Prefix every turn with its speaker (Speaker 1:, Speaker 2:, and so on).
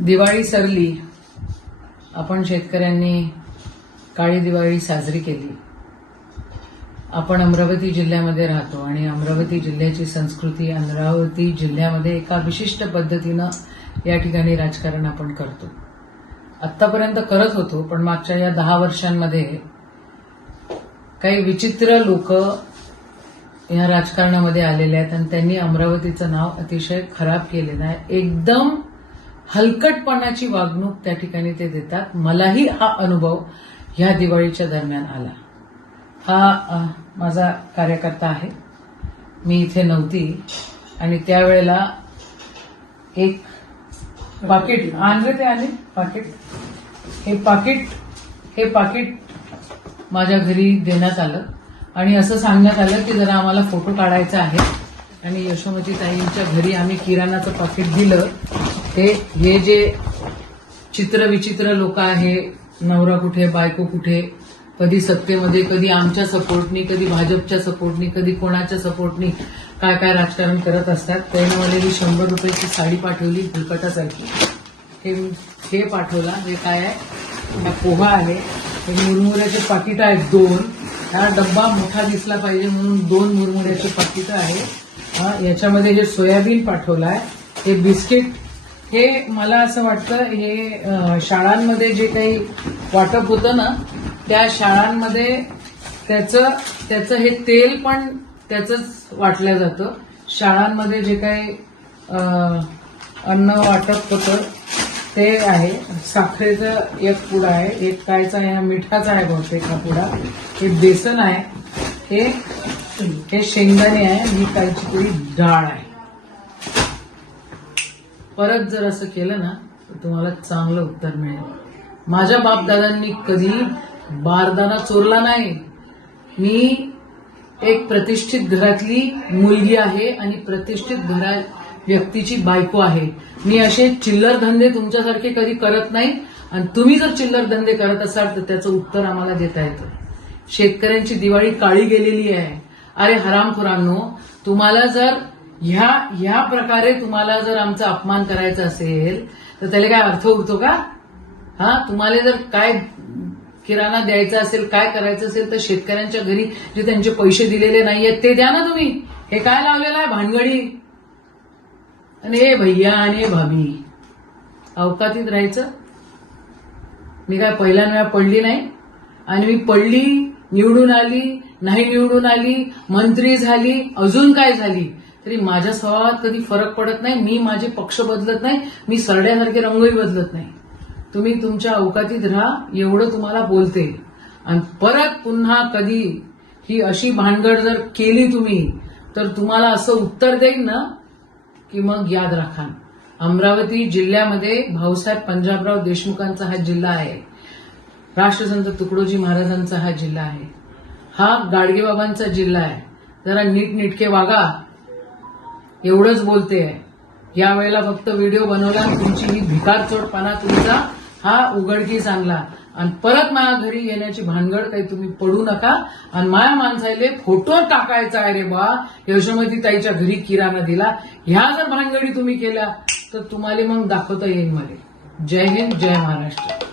Speaker 1: दिवाळी सरली आपण शेतकऱ्यांनी काळी दिवाळी साजरी केली आपण अमरावती जिल्ह्यामध्ये राहतो आणि अमरावती जिल्ह्याची संस्कृती अमरावती जिल्ह्यामध्ये एका विशिष्ट पद्धतीनं या ठिकाणी राजकारण आपण करतो आत्तापर्यंत करत होतो पण मागच्या या दहा वर्षांमध्ये काही विचित्र लोक या राजकारणामध्ये आलेले आहेत आणि त्यांनी अमरावतीचं नाव अतिशय खराब केलेलं आहे एकदम हलकटपणाची वागणूक त्या ठिकाणी ते देतात मलाही हा अनुभव ह्या दिवाळीच्या दरम्यान आला हा माझा कार्यकर्ता आहे मी इथे नव्हती आणि त्यावेळेला एक पाकिट आणले ते आले पाकिट हे पाकिट हे पाकिट माझ्या घरी देण्यात आलं आणि असं सांगण्यात आलं की जरा आम्हाला फोटो काढायचा आहे आणि यशोमती ताईंच्या घरी आम्ही किराणाचं पाकिट दिलं हे हे जे चित्रविचित्र लोक आहे नवरा कुठे बायको कुठे कधी सत्तेमध्ये कधी आमच्या सपोर्टनी कधी भाजपच्या सपोर्टनी कधी कोणाच्या सपोर्टनी काय काय राजकारण करत असतात त्याने मला ही शंभर रुपयाची साडी पाठवली फुलकटासारखी हे हे पाठवला हे काय आहे पोहा आहे हे मुरमुऱ्याचे पाकिट आहेत दोन हा डब्बा मोठा दिसला पाहिजे म्हणून दोन मुरमुऱ्याचे पाकिटं आहे हा याच्यामध्ये जे सोयाबीन पाठवला आहे हे बिस्किट हे मला असं वाटतं हे शाळांमध्ये जे काही वाटप होतं ना त्या शाळांमध्ये त्याचं त्याचं हे तेल पण त्याचंच वाटलं जातं शाळांमध्ये जे काही अन्न वाटप होतं ते आहे साखरेचं एक पुडा आहे एक कायचा आहे मिठाचा आहे बहुतेक हा पुडा हे बेसन आहे हे शेंगदाणे आहे ही कायची पुढी डाळ आहे परत जर असं केलं ना तर तुम्हाला चांगलं उत्तर मिळेल माझ्या बापदादांनी कधी बारदाना चोरला नाही मी एक प्रतिष्ठित घरातली मुलगी आहे आणि प्रतिष्ठित घरा व्यक्तीची बायको आहे मी असे चिल्लर धंदे तुमच्यासारखे कधी करत नाही आणि तुम्ही जर चिल्लर धंदे करत असाल तर त्याचं उत्तर आम्हाला देता येतं शेतकऱ्यांची दिवाळी काळी गेलेली आहे अरे हरामखुरांनो तुम्हाला जर ह्या ह्या प्रकारे तुम्हाला जर आमचा अपमान करायचा असेल तर त्याला काय अर्थ उरतो का हा तुम्हाला जर काय किराणा द्यायचा असेल काय करायचं असेल तर शेतकऱ्यांच्या घरी जे त्यांचे पैसे दिलेले नाहीयेत ते द्या ना तुम्ही हे काय लावलेलं आहे भानगडी आणि हे भैया आणि भाभी अवकातीत राहायचं मी काय पहिल्यांदा पडली नाही आणि मी पडली निवडून आली नाही निवडून आली मंत्री झाली अजून काय झाली तरी माझ्या स्वभावात कधी फरक पडत नाही मी माझे पक्ष बदलत नाही मी सरड्यासारखे रंगही बदलत नाही तुम्ही तुमच्या अवकातीत राहा एवढं तुम्हाला बोलते आणि परत पुन्हा कधी ही अशी भानगड जर केली तुम्ही तर तुम्हाला असं उत्तर देईन ना की मग याद राखा अमरावती जिल्ह्यामध्ये भाऊसाहेब पंजाबराव देशमुखांचा हा जिल्हा आहे राष्ट्रसंत तुकडोजी महाराजांचा हा जिल्हा आहे हा गाडगेबाबांचा जिल्हा आहे जरा नीटनिटके वागा एवढंच बोलते या वेळेला फक्त व्हिडिओ बनवला तुमची ही भिकारचोडपणा तुमचा हा उघडकी सांगला आणि परत माझ्या घरी येण्याची भानगड काही तुम्ही पडू नका आणि माया माणसाले फोटो टाकायचा आहे रे बा यशोमती ताईच्या घरी किराणा दिला ह्या जर भानगडी तुम्ही केल्या तर तुम्हाला मग दाखवता येईल मला जय हिंद जय महाराष्ट्र